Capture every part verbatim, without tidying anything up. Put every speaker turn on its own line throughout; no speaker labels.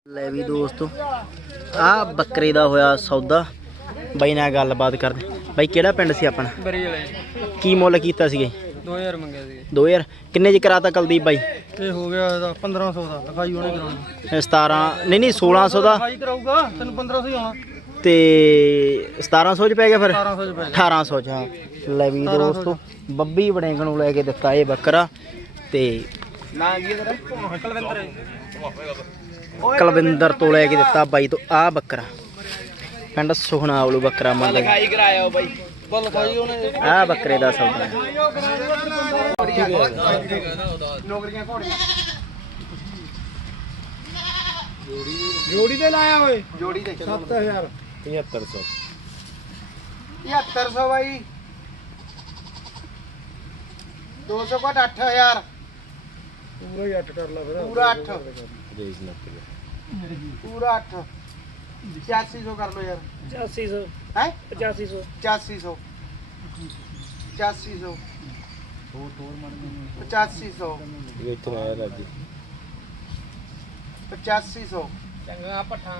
ਲੈ ਵੀ ਦੋਸਤੋ ਆ ਬੱਕਰੇ ਦਾ ਹੋਇਆ ਸੌਦਾ ਬਾਈ ਨਾਲ ਗੱਲਬਾਤ ਕਰਦੇ। ਬਾਈ ਕਿਹੜਾ ਪਿੰਡ ਸੀ ਆਪਣਾ?
ਬਰੀ ਵਾਲੇ।
ਕੀ ਮੁੱਲ ਕੀਤਾ ਸੀਗਾ?
ਦੋ ਹਜ਼ਾਰ ਮੰਗਿਆ ਸੀ।
ਦੋ ਹਜ਼ਾਰ ਕਿੰਨੇ ਚ ਕਰਾਤਾ ਕੁਲਦੀਪ ਬਾਈ?
ਇਹ ਹੋ ਗਿਆ ਇਹਦਾ ਪੰਦਰਾਂ ਸੌ ਦਾ, ਲਿਖਾਈ ਉਹਨੇ ਕਰਾਉਣੀ।
ਸਤਾਰਾਂ ਨਹੀਂ ਨਹੀਂ ਸੋਲਾਂ ਸੌ ਦਾ
ਲਿਖਾਈ ਕਰਾਊਗਾ ਤੈਨੂੰ ਪੰਦਰਾਂ ਸੌ ਹੀ ਆਉਣਾ
ਤੇ ਸਤਾਰਾਂ ਸੌ ਚ ਪੈ ਗਿਆ ਫਿਰ
ਅਠਾਰਾਂ ਸੌ ਚ ਪੈ ਗਿਆ।
ਅਠਾਰਾਂ ਸੌ ਚ। ਹਾਂ ਲੈ ਵੀ ਦੋਸਤੋ ਬੱਬੀ ਵੜਿੰਗ ਨੂੰ ਲੈ ਕੇ ਦਿੱਤਾ ਇਹ ਬੱਕਰਾ ਤੇ ਨਾਂ ਕੀ ਤੇਰਾ?
ਕੁਲਵਿੰਦਰ।
ਕੁਲਵਿੰਦਰ ਤੋਂ ਲੈ ਕੇ ਦਿੱਤਾ ਬਾਈ ਤੋਂ ਆ ਬੱਕਰਾ ਪਿੰਡ ਸੁਖਨਾਵਲੂ ਬੱਕਰਾ ਮੰਨ
ਲਿਖਾਈ ਕਰਾਇਆ ਬਾਈ। ਬਲ ਲਿਖਾਈ ਉਹਨੇ
ਆ ਬੱਕਰੇ ਦਾ ਸੌਦਾ ਹੈ।
ਨੌਕਰੀਆਂ ਘੋੜੀਆਂ ਜੋੜੀ ਤੇ ਲਾਇਆ ਓਏ। ਜੋੜੀ ਤੇ ਸੱਤ ਹਜ਼ਾਰ
ਪਝੱਤਰ ਸੌ
ਪਝੱਤਰ ਸੌ ਬਾਈ। ਦੋ ਸੌ ਘੱਟ ਅੱਠ ਹਜ਼ਾਰ। ਪੂਰਾ ਹੀ ਅੱਠ ਕਰ ਲਾ ਫਿਰ। ਪੂਰਾ ਅੱਠ ਪੂਰਾ ਅੱਠ। ਪਚਾਸੀ ਸੌ ਕਰ ਲੋ ਯਾਰ।
ਪਚਾਸੀ ਸੌ
ਹੈ
ਪਚਾਸੀ ਸੌ
ਪਚਾਸੀ ਸੌ ਪਚਾਸੀ ਸੌ ਪਚਾਸੀ ਸੌ
ਵੇਚਣਾ ਰਾਜੀ
ਪਚਾਸੀ ਸੌ ਚੰਗਾ ਪੱਠਾ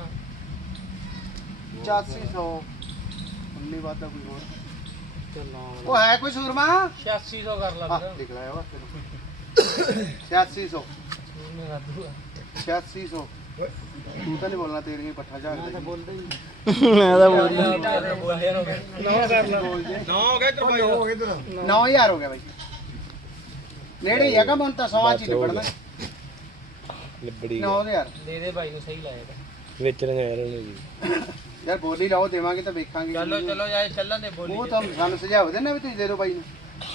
ਪਚਾਸੀ ਸੌ। ਉਨੀ ਵਾਦਾ ਕੋਈ ਹੋਰ ਉਹ ਹੈ ਕੋਈ ਸੂਰਮਾ? ਛਿਆਸੀ ਸੌ ਕਰ ਲਾ ਫਿਰ। ਲਿਖ ਲਾਇਆ ਵਾ ਛਿਆਸੀ ਸੌ ਛਿਆਸੀ ਸੌ। ਤੂੰ ਤਾਂ ਨਹੀਂ ਬੋਲਣਾ, ਤੇਰੀ ਹੀ ਪੱਠਾ ਝਾੜਦਾ। ਮੈਂ ਤਾਂ ਬੋਲਦਾ ਹੀ ਨਹੀਂ।
ਮੈਂ ਤਾਂ ਬੋਲ
ਨੌ ਕਰ ਲਾ। ਨੌ ਹੋ ਗਿਆ ਕਰਵਾਈ ਹੋ ਗਿਆ ਇਧਰ। ਨੌ ਹਜ਼ਾਰ ਹੋ ਗਿਆ ਬਾਈ। ਨੇੜੇ ਹੀ ਹੈਗਾ ਮਨ ਤਾਂ ਸੌ ਚ ਨਿਬੜਨਾ।
ਲੱਭੜੀ
ਨੌ ਹਜ਼ਾਰ
ਦੇ ਦੇ ਭਾਈ ਨੂੰ ਸਹੀ ਲਾਏਗਾ।
ਵੇਚਣਾ ਯਾਰ ਉਹਨੇ ਜੀ
ਯਾਰ ਬੋਲੀ ਲਾਓ, ਦੇਵਾਂਗੇ ਤਾਂ ਵੇਖਾਂਗੇ।
ਚਲੋ ਚਲੋ ਯਾਰ ਚੱਲਣ ਦੇ ਬੋਲੀ।
ਉਹ ਤਾਂ ਸਾਨੂੰ ਸੁਝਾਅ ਦੇਣਾ ਵੀ ਤੁਸੀਂ ਦੇ ਦਿਓ ਬਾਈ ਨੂੰ।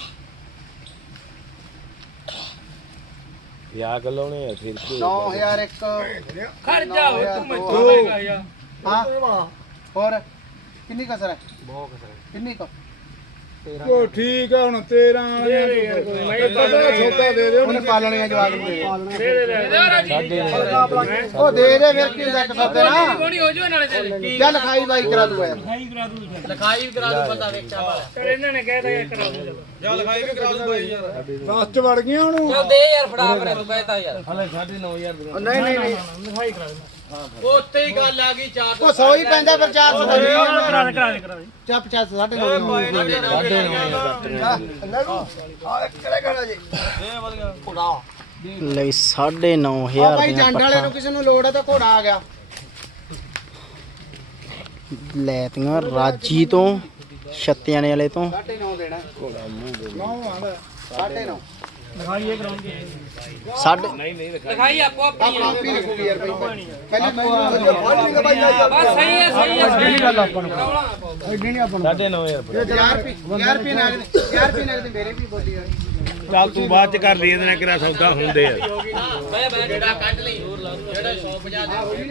ਯਾ ਗੱਲੋਂ ਨੇ ਫਿਰ
ਨੌ ਹਜ਼ਾਰ ਇੱਕ
ਖੜ ਜਾ ਓਏ ਤੂੰ ਮੈਂ ਤੋੜੇਗਾ ਯਾਰ।
ਹਾਂ ਹੋਰ ਕਿੰਨੀ ਕਸਰ ਹੈ?
ਬਹੁਤ ਕਸਰ ਹੈ।
ਕਿੰਨੀ ਕ
ਉਹ ਠੀਕ ਆ ਹੁਣ ਤੇਰਾਂ ਸੌਦਾ ਦੇ ਦੇ
ਉਹਨੇ ਪਾਲਣੇ ਆ ਜਵਾਕ ਨੂੰ ਦੇ
ਦੇ ਦੇ ਦੇ
ਉਹ ਦੇ ਦੇ ਫਿਰ ਕੀ ਹੁੰਦਾ ਇੱਕ ਸੌਦੇ ਨਾ।
ਕੋਣੀ ਹੋ ਜਾਓ ਨਾਲੇ ਤੇਰੇ।
ਚੱਲ ਲਿਖਾਈ ਬਾਈ ਕਰਾ ਦੂਗਾ ਯਾਰ।
ਲਿਖਾਈ ਵੀ ਕਰਾ ਦੂ ਬੰਦਾ ਵੇਚਾ ਵਾਲਾ। ਚਲ ਇਹਨਾਂ ਨੇ ਕਹਿ ਦਿਆ ਕਰਾ ਦੂ ਚਲੋ।
ਚੱਲ ਲਿਖਾਈ ਵੀ ਕਰਾ ਦੂ ਬਾਈ ਯਾਰ।
ਦਸ ਚ ਵੜ ਗਈਆਂ ਹੁਣ।
ਚਲ ਦੇ ਯਾਰ ਫੜਾ ਫੜੇ ਤੂੰ ਕਹਿਤਾ ਯਾਰ।
ਹਲੇ ਸਾਢੇ ਨੌ ਹਜ਼ਾਰ ਨਹੀਂ ਨਹੀਂ ਨਹੀਂ
ਲਿਖਾਈ ਕਰਾ ਦੇ। ਉੱਤੇ ਹੀ ਗੱਲ ਆ ਗਈ ਚਾਰ
ਉਹ ਸੌ ਹੀ ਪੈਂਦਾ ਫਿਰ ਚਾਰ ਸੌ ਦਾ
ਕਰਾ ਦੇ ਕਰਾ ਦੇ ਕਰਾ ਦੇ।
ਚਾ ਪਚਾਸ ਸਾਢੇ ਨੌ ਸਾਢੇ
ਲਈ ਸਾਢੇ ਨੌ ਹਜ਼ਾਰ
ਭਾਈ
ਦੀਆਂ
ਜੰਡ ਵਾਲੇ ਨੂੰ ਕਿਸੇ ਨੂੰ ਲੋੜ ਹੈ ਤਾਂ ਘੋੜਾ ਆ ਗਿਆ।
ਲੈਤੀਆਂ ਰਾਜੀ ਤੋਂ ਛੱਤਿਆਣੇ ਵਾਲੇ ਤੋਂ।
ਸਾਢੇ ਨੌ ਦੇਣਾ ਘੋੜਾ ਮੂੰਹ ਸਾਢੇ ਨੌ
ਲਿਖਾਈ ਇਹ ਕਰਾਉਂਗੇ।
ਸਾਢੇ
ਲਿਖਾਈ ਆਪੋ ਆਪਣੀ
ਆਪਾਂ ਆਪ ਹੀ ਲਿਖੂਗੀ ਯਾਰ ਬਾਈ। ਪਹਿਲੇ ਮੈਂ
ਬਸ ਸਹੀ ਹੈ ਸਹੀ ਹੈ ਸਹੀ ਗੱਲ ਆਪਾਂ ਨੂੰ।
ਐਡੀ ਨਹੀਂ ਆਪਾਂ ਨੂੰ
ਸਾਢੇ ਨੌ ਹਜ਼ਾਰ
ਹਜ਼ਾਰ ਰੁਪਏ ਹਜ਼ਾਰ ਰੁਪਏ ਨਗਦ ਹਜ਼ਾਰ ਰੁਪਏ ਨਗਦ ਮੇਰੇ ਵੀ ਬੋਲੀ ਯਾਰ।
ਚੱਲ ਤੂੰ ਬਾਅਦ ਚ ਕਰ ਲਈ ਇਹਦੇ ਨਾਲ ਕਿਹੜਾ ਸੌਦਾ ਹੁੰਦੇ ਆ।
ਮੈਂ ਮੈਂ ਜਿਹੜਾ ਕੱਢ ਲਈ ਹੋਰ ਲਾ ਜਿਹੜਾ ਸੌ ਪੰਜਾਹ ਦੇ।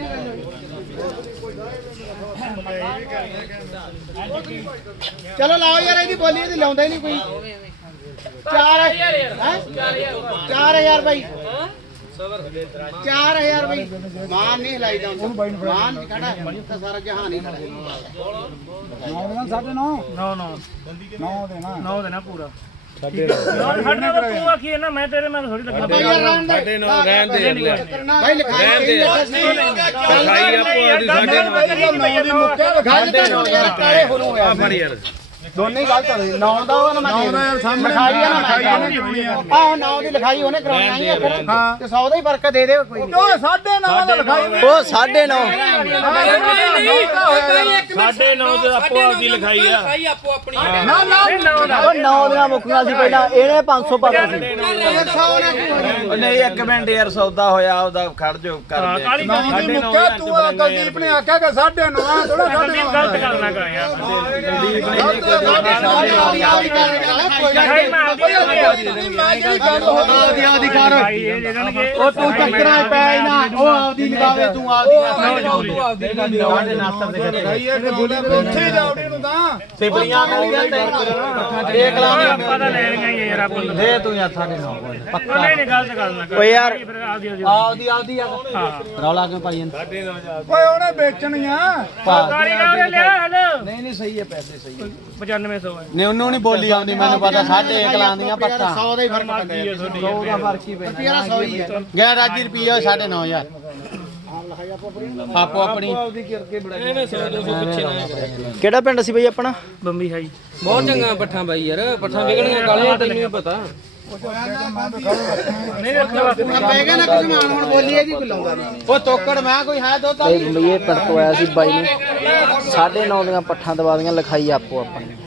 ਚਲੋ ਲਾਓ ਯਾਰ, ਇਹਦੀ ਬੋਲੀ ਇਹਦੀ ਲਾਉਂਦਾ ਹੀ ਨਹੀਂ ਕੋਈ। ਚਾਰ ਹਜ਼ਾਰ ਯਾਰ ਚਾਰ ਹਜ਼ਾਰ ਬਾਈ। ਚਾਰ ਹਜ਼ਾਰ ਬਾਈ। ਮਾਨ ਨਹੀਂ ਹਿਲਾਈ ਦਾ ਮਾਨ ਨਹੀਂ ਖੜਾ ਤਾਂ ਸਾਰਾ ਜਹਾਨ ਹੀ ਖੜਾ।
ਨੌ ਦੇਣਾ ਸਾਢੇ ਨੌ
ਨੌ ਨੌ
ਨੌ ਦੇਣਾ
ਨੌ ਦੇਣਾ ਪੂਰਾ। ਸਾਢੇ ਨੌ ਤੂੰ ਆਖੀ ਨਾ ਮੈਂ ਤੇਰੇ ਨਾਲ ਥੋੜੀ ਲੱਗਾ।
ਸਾਢੇ ਨੌ ਰਹਿਣ ਦੇ ਬਾਈ। ਲਿਖਾਈ ਦੇ
ਲਿਖਾਈ
ਕਾਲੇ ਹੋ ਰੋ ਯਾਰ। ਦੋਨੇ ਹੀ ਗਲਤ ਹੋਏ। ਨੌ ਦਾ ਉਹ ਨਾ ਮੈਂ ਲਿਖਾਈ ਆ ਨਾ ਆਹ ਨੌ ਦੀ ਲਿਖਾਈ ਉਹਨੇ ਕਰਾਉਣੀ ਹੈ ਫਿਰ ਤੇ ਸੌ ਦਾ ਹੀ ਫਰਕ ਦੇ ਦੇ ਕੋਈ।
ਓਏ ਸਾਢੇ ਨੌ ਦਾ ਲਿਖਾਈ
ਉਹ ਸਾਢੇ ਨੌ
ਸਾਢੇ ਨੌ ਤੇ ਆਪੋ ਆਪਦੀ ਲਿਖਾਈ ਆ। ਲਿਖਾਈ ਆਪੋ ਆਪਣੀ
ਨਾ ਨਾ
ਉਹ ਨੌ ਦੀਆਂ ਮੁੱਕੀਆਂ ਸੀ ਪਹਿਲਾਂ, ਇਹਨੇ ਪੰਜ ਸੌ ਪਾਤਾ ਸੀ।
ਨਹੀਂ ਇੱਕ ਮਿੰਟ ਯਾਰ ਸੌਦਾ ਹੋਇਆ ਉਹਦਾ ਖੜ ਜੋ ਕਰ ਦੇ।
ਕਾਲੀ
ਨੌ ਦੀ ਮੁੱਕਾ ਤੂੰ ਆ ਕੁਲਦੀਪ ਨੇ ਆਖਿਆ ਕਿ ਸਾਢੇ ਨੌ ਆ ਥੋੜਾ ਸਾਢੇ ਨੌ
ਗਲਤ ਕਰਨਾ ਕਰ ਯਾਰ।
ਉਹ ਤੂੰ ਚੱਕਰਾਂ ਪੈ ਨਾ। ਉਹ ਆਪਦੀ ਲਗਾਵੇ ਤੂੰ ਆਪਦੀ
ਉੱਥੇ ਜਾਉੜੀ ਨੂੰ ਤਾਂ
ਸਿਪਲੀਆਂ ਮਿਲ ਗਿਆ ਤੇ ਇੱਕ ਲਾ
ਆਪਾਂ ਤਾਂ ਲੈਣੀਆਂ ਹੀ ਯਾਰ ਆਪਾਂ ਨੂੰ।
ਦੇ ਤੂੰ ਯਾਰ ਸਾਡੇ ਨਾਲ
ਪੱਕਾ ਨਹੀਂ ਨਹੀਂ ਗਲਤ ਕਰਨਾ ਕਰ।
ਓ ਯਾਰ
ਆਪਦੀ ਆਪਦੀ ਆ
ਰੌਲਾ ਕਿਉਂ ਪਾਈ ਜਾਂਦਾ?
ਓਏ ਉਹਨੇ ਵੇਚਣੀਆਂ।
ਕਾਲੀ ਕਾਲੀ ਲਿਆ ਹਲੋ।
ਨਹੀਂ ਨਹੀਂ ਸਹੀ ਹੈ, ਪੈਸੇ ਸਹੀ ਹੈ।
ਪਚਾਨਵੇਂ ਸੌ ਹੈ।
ਨੇ ਉਹਨੂੰ ਨਹੀਂ ਬੋਲੀ ਆਉਂਦੀ, ਮੈਨੂੰ ਪਤਾ ਸਾਢੇ ਇੱਕ ਲਾਉਂਦੀਆਂ ਪੱਕਾ।
ਸੌ ਦਾ ਹੀ ਫਰਕ ਪੈਂਦਾ
ਸੌ ਦਾ ਫਰਕ ਹੀ ਪੈਂਦਾ।
ਯਾਰ। ਸੌ ਹੀ ਹੈ
ਗਿਆ ਰਾਜੀ ਰੁਪਈਆ ਸਾਢੇ ਨੌ ਹਜ਼ਾਰ।
ਆਪੋ ਆਪਣੀ
ਕਿਹੜਾ ਪਿੰਡ ਸੀ ਬਈ ਆਪਣਾ?
ਬੰਬੀ ਹਾਈ
ਬਹੁਤ ਚੰਗਾ ਪੱਠਾ ਬਾਈ ਯਾਰ ਪੱਠਾ ਵਿਕਣੀਆਂ ਕਾਲੇ ਤੈਨੂੰ ਵੀ ਪਤਾ
ਨਹੀਂ ਰੱਖਿਆ ਬਾਪੂ
ਪੈ ਗਿਆ ਨਾ ਕੁਝ ਮਾਨ ਹੁਣ ਬੋਲੀ ਇਹਦੀ ਕੋਈ ਲਾਉਂਦਾ ਨਹੀਂ ਉਹ ਤੋਕੜ ਮੈਂ ਕੋਈ ਹੈ ਦੋ ਤਾਂ
ਤੇ ਬਈ ਇਹ ਪਿੰਡ ਤੋਂ ਆਇਆ ਸੀ ਬਾਈ ਨੂੰ ਸਾਢੇ ਨੌ ਦੀਆਂ ਪੱਠਾਂ ਦਵਾ ਦੀਆਂ ਲਿਖਾਈ ਆਪੋ ਆਪਣੀ